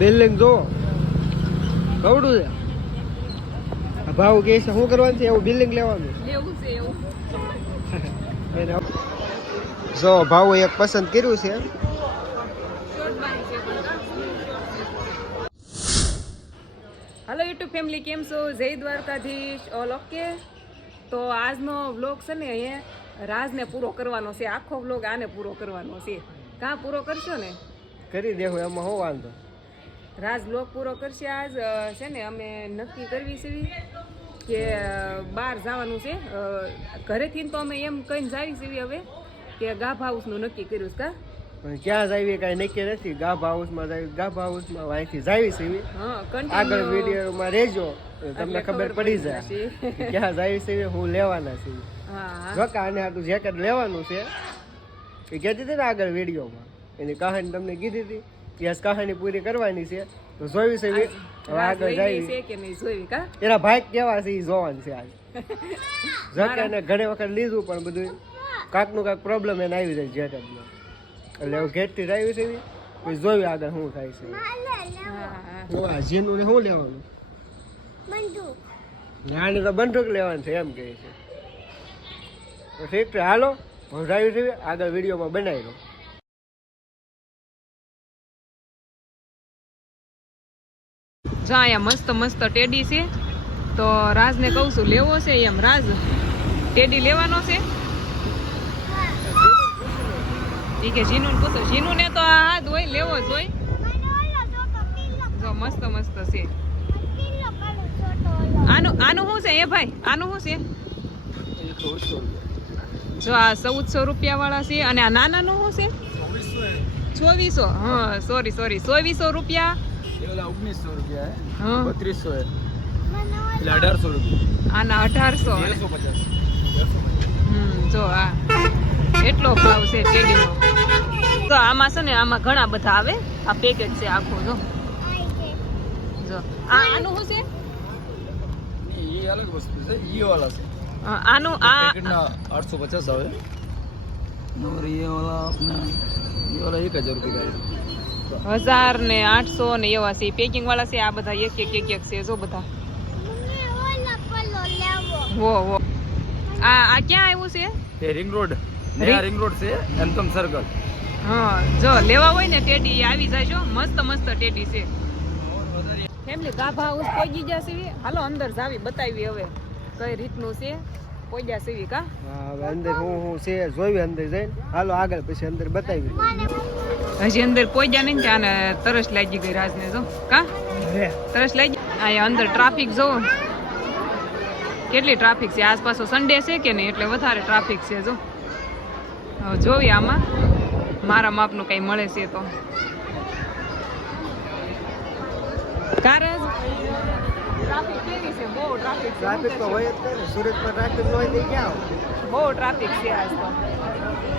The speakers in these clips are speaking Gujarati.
બિલ્ડિંગ જો. કવડું છે? આ ભાવ કે છે શું કરવાનું છે? એવું બિલ્ડિંગ લેવાનું એવું છે એવું. જો ભાવ એક પસંદ કર્યું છે. કાં? યુટ્યુબ ફેમિલી કેમ છો? જય દ્વારકાધીશ. ઓલ ઓકે તો આજનો વ્લોગ છે ને અહીંયા રાજને પૂરો કરવાનો છે. આખો વ્લોગ આને પૂરો કરવાનો છે. કાં પૂરો કરશો ને? કરી દેવું એમાં શું વાંધો? રાજ બ્લોગ પૂરો કરશે આજ છે ને અમે નક્કી કરવી છે કે બહાર જવાનું છે. ઘરેથી તો અમે એમ કહીને જાવી છે હવે કે ગાભા હાઉસનું નક્કી કર્યું છે કા? ક્યાં જાવી કાંઈ નક્કી નથી. ગાભા હાઉસમાં જાવી ગાભા હાઉસમાં વાયથી જાવી છે આગળ વિડીયોમાં રહેજો તમને ખબર પડી જાય ક્યાં જાવી છે હું લેવાના છે અને જો કે આને આટલું જેકેટ લેવાનું છે. એ કહેતી હતી ને આગળ વિડીયોમાં. એની કહાની તમને કીધી હતી. આજ કહાની પૂરી કરવાની છે તો જોવી છે. હવે આગળ જાય છે કે નહીં જોઈ કા? એના ભાઈ કેવા છે એ જોવાનું છે આજ. જો કે એને ઘણી વખત લીધું પણ બધું કાંકનું કાંક પ્રોબ્લેમ એને આવી જાય જેકેટમાં એટલે હવે ઘેરથી આવી છે. પછી જોયું આગળ શું થાય છે. હા આ જીનું ને શું લેવાનું? નાની તો બંધુક લેવાનું છે એમ કહે છે. તો ઠીક છે હાલો હું ડ્રાઈવ છે આગળ વિડીયોમાં બનાવી લો જો અહીંયા મસ્ત મસ્ત ટેડી છે. તો રાજને કહું છું લેવો છે એમ. રાજ ટેડી લેવાનો છે? ઠીક કે જીનું પૂછો. જીનું ને તો આ હાથ હોય લેવો જ હોય. જો મસ્ત મસ્ત છે. આનું આનું શું છે એ ભાઈ? આનું શું છે? જો આ ચૌદસો રૂપિયા વાળા છે અને આ નાનાનું શું છે? ચોવીસો હા સોરી સોરી ચોવીસો રૂપિયા ઓગણીસો રૂપિયા બત્રીસો એટલે અઢારસો રૂપિયા. આના અઢારસો તેરસો પચાસ. જો આ એટલો ભાવ છે કેડીનો તો આમાં છે ને આમાં ઘણા બધા આવે. આ પેકેજ છે આખો જો. જો. આ આનું શું છે? એ અલગ વસ્તુ છે. ઈ વાળા છે. આનું આ આઠસો પચાસ આવે. નંબર એ વાળા આપણે એક હજાર રૂપિયા હજાર ને આઠસો ને એવા છે. પેકિંગ વાળા છે આ બધા એક એક એક એક છે જો બધા. વો વો. આ આ ક્યાં આવ્યું છે? તે રિંગ રોડ નયા રિંગ રોડ છે એન્થમ સર્કલ હા જો લેવા હોય ને ટેડી આવી જાજો મસ્ત મસ્ત ટેડી છે. ફેમિલી ગાભા હાઉસ પહોંચી ગયા હાલો અંદર જાવી બતાવી હવે કઈ રીતનું છે. પહોંચ્યા સીવી કા? હા, હવે અંદર હું હું છે જોયું અંદર જઈને. હાલો આગળ પછી અંદર બતાવી. હજી અંદર પહોંચ્યા નહીં ત્યાં તરસ લાગી ગઈ રાજને જો. કા? તરસ લાગી અહીંયા અંદર ટ્રાફિક જો. કેટલી ટ્રાફિક છે? આસપાસ સન્ડે છે કે નહીં? એટલે વધારે ટ્રાફિક છે જો. જોઈએ આમાં. મારા માપનું કંઈ મળે છે તો. કારણ ટ્રાફિક કેવી છે? બહુ ટ્રાફિક ટ્રાફિક તો હોય જ ને. સુરતમાં ટ્રાફિક ન હોય તો ક્યાં બહુ ટ્રાફિક છે આજ તો.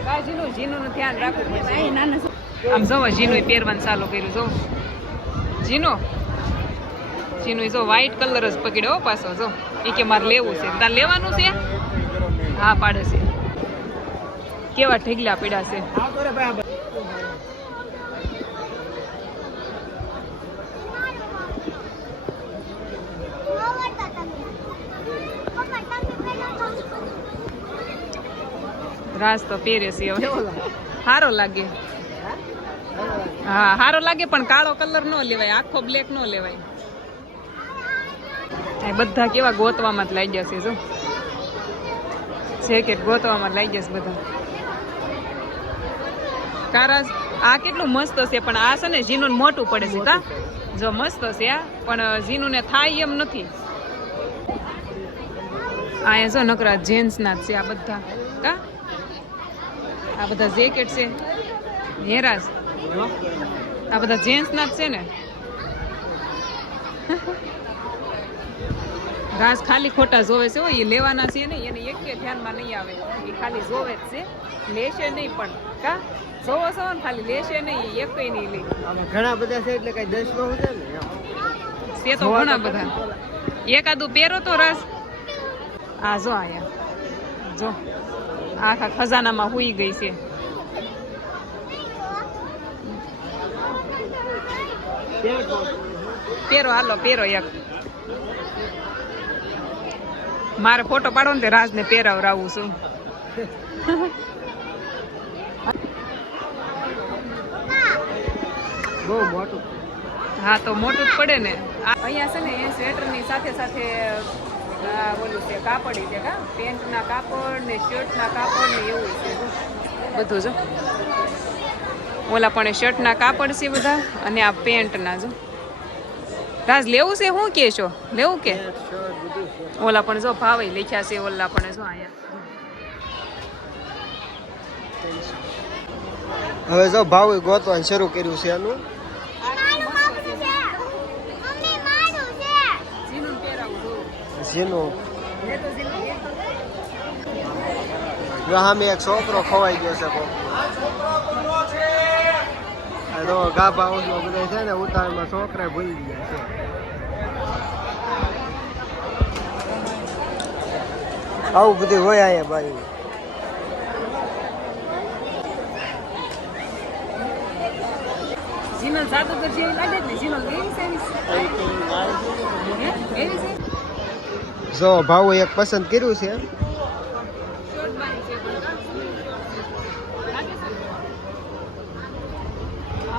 કાજીનું જીનું જીનું ધ્યાન રાખવું પડે અહીં નાના આમ જવો જીનું પહેરવાનું ચાલુ કર્યું જો જીનો? જીનું જો વ્હાઈટ કલર જ પકડ્યો પાછો જો. એ કે મારે લેવું છે. તાર લેવાનું છે? હા પાડે છે. કેવા ઠેગલા પીડા છે? રાસ તો પહેરે છે હવે. સારો લાગે? હા? સારો લાગે પણ કાળો કલર નો લેવાય આખો બ્લેક નો લેવાય. બધા કેવા ગોતવામાં જ લાગ્યા છે જો. જેકેટ ગોતવામાં લાગ્યા છે બધા. કારાસ આ કેટલું મસ્ત છે પણ આ છે ને જીનું મોટું પડે છે કા જો મસ્ત છે આ પણ જીનું ને થાય એમ નથી. અહીંયા જો નકરા જેન્ટ્સ ના જ છે આ બધા કા? આ બધા જેકેટ છે. હેરાસ આ બધા જેન્ટ્સ ના જ છે ને. ઘાસ ખાલી ખોટા જોવે છે હો એ લેવાના છે ને એને એક ધ્યાનમાં નહીં આવે. એ ખાલી જોવે જ છે. લેશે નહીં પણ. કા? જોવો છો ને ખાલી લેશે નહીં એક નહીં લે. ઘણા બધા છે એટલે કઈ દસ નો છે ને. તો ઘણા બધા. એકાદું પહેરો તો રસ. આ જો આયા. જો. આખા ખજાનામાં હુઈ ગઈ છે. પેરો હાલો પેરો એક. મારે ફોટો પાડો ને તે રાજને પહેરાવરાવું છું. બહુ મોટું. હા તો મોટું જ પડે ને. અહીંયા છે ને એ સ્વેટરની સાથે સાથે આ ઓલું છે કાપડ છે કા? પેન્ટના કાપડ ને શર્ટના કાપડ ને એવું છે. બધું જો. ઓલા પણ શર્ટના કાપડ છે બધા અને આ પેન્ટના જો. રાજ, લેવું છે? શું કે છો? લેવું કે? ઓલા પણ જો ભાવે લખ્યા છે, ઓલા પણ જો અહીંયા. હવે જો ભાવ ગોતવાનું શરૂ કર્યું છે એનું જીનું પહેરાવું જો સામે એક છોકરો ખવાઈ ગયો છે આ તો ગાભા હાઉસમાં બધા છે ને ઉતારમાં છોકરા ભૂલી ગયા છે. આવું બધું હોય અહીંયા ભાઈ જીનલ જાદુગર જેવી લાગે જ ને? જીનલ એવી છે એવી છે? જો ભાવ એક પસંદ કર્યું છે.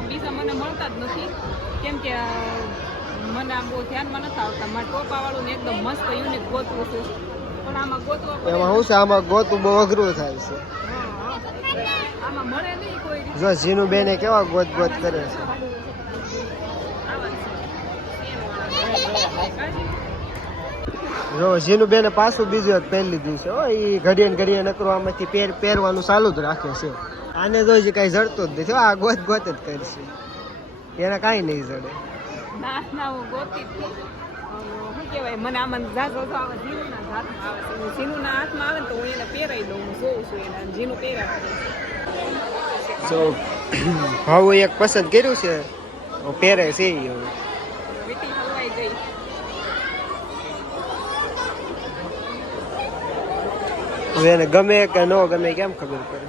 બીજા મને મળતા જ નથી. કેમ કે મને આમ બહુ ધ્યાનમાં નથી આવતા. મારે ટોપાવાળું ને એકદમ મસ્ત યુનિક ગોતવું છે. પણ આમાં ગોતવા એમાં શું છે? આમાં ગોતું બહુ અઘરું થાય છે. આમાં મળે નહીં કોઈ. જો કેવા ગોત ગોત કરે છે આવા છે. સેનવાળા. કાજી? જો જીનું બેને પાછું બીજું એક પહેરી લીધું છે હો એ ઘડીએ ને ઘડીએ નકરો આમાંથી પહેર પહેરવાનું ચાલુ જ રાખે છે. આને તો હજી કાંઈ જડતું જ નથી આ ગોત ગોત જ કરશે. એને કાંઈ નહીં જડે. મને આમાં જાજો તો આવે જીનુના હાથમાં આવે છે. હું હાથમાં આવે ને તો હું એને પહેરાઈ દઉં હું જોઉં છું એને અને પહેરાવે જો ભાવ એક પસંદ કર્યું છે પહેરે છે ઈ હવે વીટી હલવાઈ ગઈ હવે એને ગમે કે ન ગમે કેમ ખબર પડે?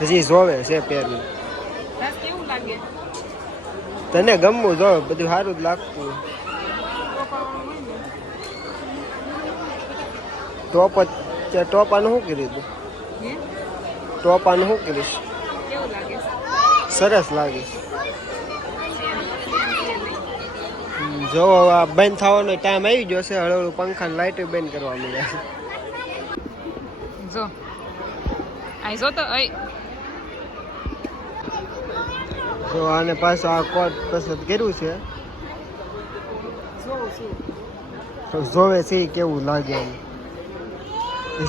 હજી જોવે છે લાગે? તને ગમવું જો બધું સારું જ લાગતું. ટોપ જ ટોપાનું શું કરી તું ટોપાનું શું કરીશ સરસ લાગે સેમ સેમ છે નહીં હમ, જો આ બંધ થવાનો ટાઈમ આવી ગયો છે હળવું પંખા લાઇટ બંધ કરવા મળ્યા જો. આઈ જો તો આઈ જો આને પાછો આ કોટ પસંદ કર્યું છે. તો જોવે છે કેવું લાગે એમ.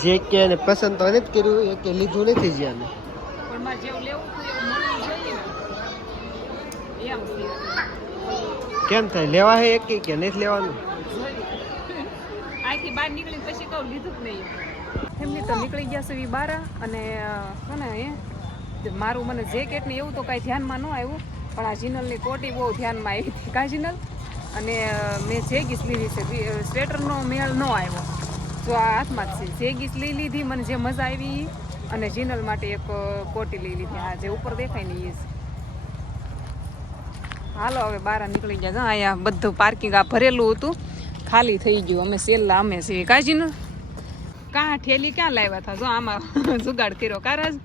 જે કે એને પસંદ તો નથી કર્યું એ કે લીધું નથી જ્યાં પણ મારે જેવું લેવું એમ કેમ થાય? લેવા હે એક કે નથી લેવાનું? આખી બહાર નીકળી પછી કહું લીધું જ નહીં. એમની તો નીકળી ગયા છે બહાર અને છે ને એ? મારું મને જેકેટ ને એવું તો કાંઈ ધ્યાનમાં ન આવ્યું પણ આ જીનલની કોટી બહુ ધ્યાનમાં આવી હતી. કા જીનલ? અને મેં જેગીસ લીધી છે સ્વેટરનો મેળ ન આવ્યો. તો આ હાથમાં જ છે. જેગીસ લઈ લીધી મને જે મજા આવી અને જીનલ માટે એક કોટી લઈ લીધી. આ જે ઉપર દેખાય ને એ હાલો હવે બહાર નીકળી ગયા હા અહીંયા બધું પાર્કિંગ આ ભરેલું હતું. ખાલી થઈ ગયું. અમે સેલ્લા અમે છીએ કાજીનું કાં ઠેલી ક્યાં લાવ્યા હતા? જો આમાં જુગાડ કર્યો. કા રાજ?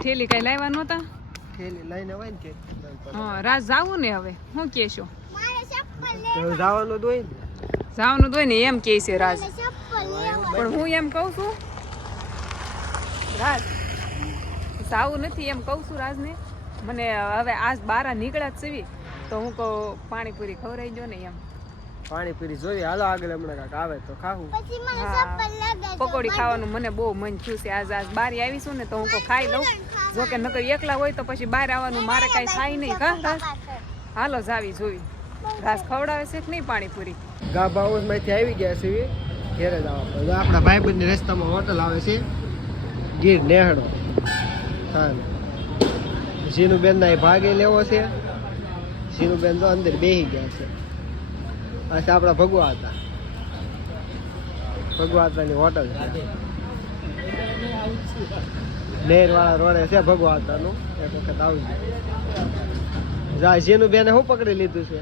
ઠેલી કાંઈ લાવ્યા નહોતા? થેલી લઈને હોય ને કે? હા રાજ જાવું ને હવે? શું કહેશો જવાનું દોય જવાનું તો ને એમ કહે છે રાજ. પણ હું એમ કહું છું રાજ જાવું નથી એમ કહું છું રાજને. મને હવે આજ બારા નીકળ્યા જ સીવી તો હું કહું પાણીપુરી ખવડાવી જો ને એમ. પાણીપુરી જોઈએ હાલો આગળ હમણાં કાંઈક આવે તો ખાવું. હા પકોડી ખાવાનું મને બહુ મન થયું છે. આજ આજ બહાર આવીશું ને તો હું કહું ખાઈ લઉં. જો કે નકર એકલા હોય તો પછી બહાર આવવાનું મારે કાંઈ થાય નહીં. કા હાલો જાવી જોવી. રાસ ખવડાવે છે કે નહીં પાણીપુરી? ગાભા હાઉસમાંથી આવી ગયા સીવી ઘેરે જ આવવા આપણા ભાઈબંધની રસ્તામાં હોટલ આવે છે ગીર નેહડો. હા. ઝીનુબેન ના ભાગે લેવો છે. સીનુબેન તો અંદર બેસી ગયા છે. અચ્છા આપણા ભગવા હતા. ભગવા હતાની હોટલ છે. નહેર વાળા રોડે છે ભગવાતાનું એક વખત આવજો જા જેનું બેને શું પકડી લીધું છે?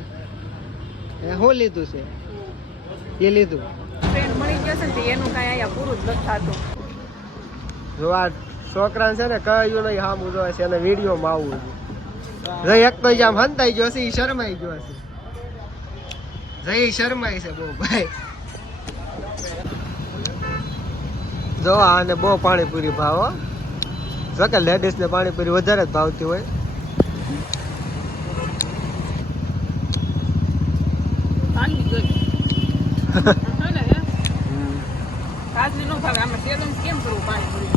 એ શું લીધું છે? એ લીધું. મળી ગયો છે ને એનું કાંઈ અહીંયા પૂરું જ નથી થતું. જો આ છોકરા છે ને કહ્યું નહીં સામું જોવે છે અને વિડીયોમાં આવવું છે. જય એક તો આમ હંતાઈ ગયો છે એ શરમાઈ ગયો છે. જય શરમાય છે બહુ ભાઈ. જો આને બહુ પાણીપુરી ભાવો જો કે લેડીઝ ને પાણીપુરી વધારે જ ભાવતી હોય. ને ભાવે આમાં કેમ કરવું પાણી પૂરી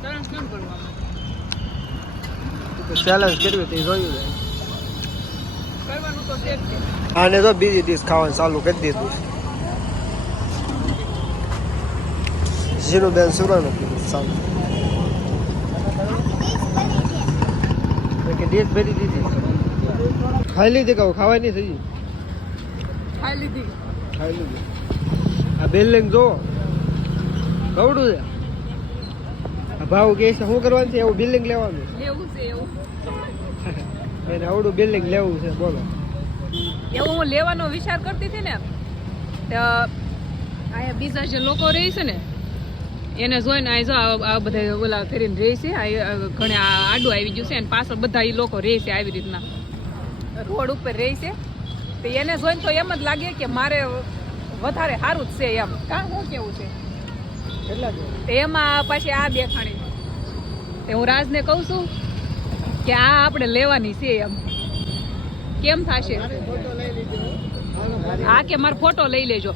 સેલમ કેમ કરવું આમાં ચેલેન્જ કર્યું તે જોયું. આને તો બીજી ડીશ ખાવાનું ચાલુ કરી દીધું જીનું બેન સુરાનું કીધું ચાલુ. કે ડીશ ભરી દીધી ખાઈ લીધી કહું ખાવાની થઈ ગઈ ખાઈ લીધી. ખાઈ લીધી. આ બિલ્ડિંગ જોવો કવડું છે. ભાવ કે છે શું કરવાનું છે? એવું બિલ્ડિંગ લેવાનું લેવું છે એવું. એને આવડું બિલ્ડિંગ લેવું છે બોલો. એવું હું લેવાનો વિચાર કરતી હતી ને તો અહીંયા બીજા જે લોકો રહે છે ને એને જોઈને આ જો આ- બધા ઓલા કરીને રહે છે આ ઘણે આડું આવી ગયું છે અને પાછળ બધા એ લોકો રહે છે આવી રીતના. રોડ ઉપર રહે છે. તો એને જોઈને તો એમ જ લાગે કે મારે વધારે સારું જ છે એમ. કાં શું કેવું છે? એમાં પછી આ દેખાણી. તે હું રાજને કહું છું કે આ આપણે લેવાની છે એમ. કેમ થશે? હા. કે મારો ફોટો લઈ લેજો.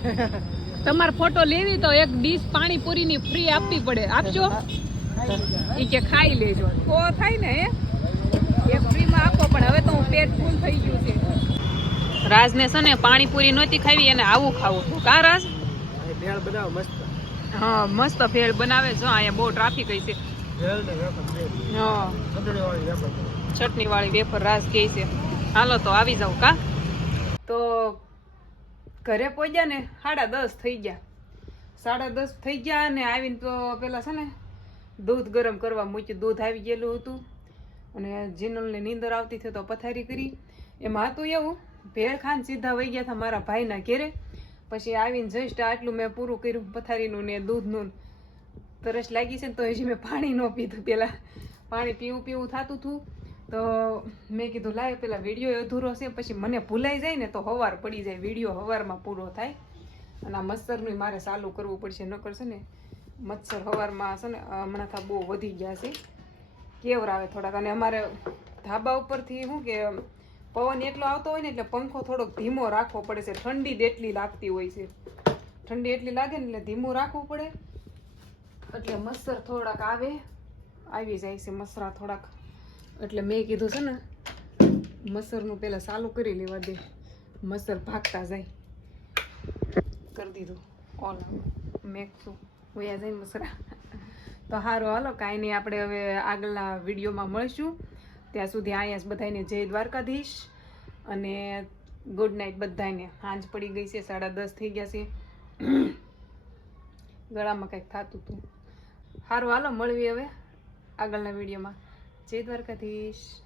તમારે ફોટો લેવી તો એક ડીશ પાણીપુરીની ફ્રી આપવી પડે. આપજો. ઈ કે ખાઈ લેજો. તો થાય ને એ ફ્રીમાં આપો પણ હવે તો હું પેટ ફૂલ થઈ ગયું છે. રાજને છે ને પાણીપુરી નહોતી ખાવી એને આવું ખાવું કા રાજ? ભેળ બનાવો મસ્ત. હા મસ્ત ભેળ બનાવે છે. અહીંયા બહુ ટ્રાફિક હોય છે. હા. ચટણી વાળી વેફર રાસ કહે છે. હાલો તો આવી જાવ કા? તો ઘરે પહોંચ્યા ને સાડા દસ થઈ ગયા. સાડા દસ થઈ ગયા અને આવીને તો પેલા છે ને દૂધ ગરમ કરવા મૂક્યું. દૂધ આવી ગયેલું હતું. અને જીનલને નીંદર આવતી થઈ તો પથારી કરી. એમાં હતું એવું ભેળ ખાન સીધા વહી ગયા હતા મારા ભાઈના ઘેરે. પછી આવીને જસ્ટ આટલું મેં પૂરું કર્યું, પથારીનું ને દૂધનું. તરસ લાગી છે ને તો હજી મેં પાણી ન પીધું પેલા. પાણી પીવું પીવું થતું હતું તો મેં કીધું, લાય પેલા વીડિયો અધૂરો છે, પછી મને ભૂલાઈ જાય ને તો હવાર પડી જાય, વીડિયો હવારમાં પૂરો થાય. અને આ મચ્છરનું મારે ચાલુ કરવું પડશે ન કરશે ને મચ્છર હવારમાં છે ને હમણાં થા બહુ વધી ગયા છે. કેવર આવે થોડાક. અને અમારે ધાબા ઉપરથી શું કે પવન એટલો આવતો હોય ને એટલે પંખો થોડોક ધીમો રાખવો પડે છે. ઠંડી એટલી લાગતી હોય છે. ઠંડી એટલી લાગે ને એટલે ધીમું રાખવું પડે. એટલે મચ્છર થોડાક આવે. આવી જાય છે મસરા થોડાક. એટલે મેં કીધું છે ને મસરનું પહેલાં ચાલુ કરી લેવા દે. મસર ભાગતા જાય. કરી દીધું. ઓલ મેં હોયા વયા જાય મસરા. તો સારું હાલો કાંઈ નહીં આપણે હવે આગળના વિડીયોમાં મળીશું. ત્યાં સુધી અહીંયા બધાને જય દ્વારકાધીશ અને ગુડ નાઇટ બધાને સાંજ પડી ગઈ છે, સાડા દસ થઈ ગયા છે. ગળામાં કંઈક થતું હતું. સારું, હાલો મળવી હવે આગળના વિડીયોમાં. જય દ્વારકાધીશ.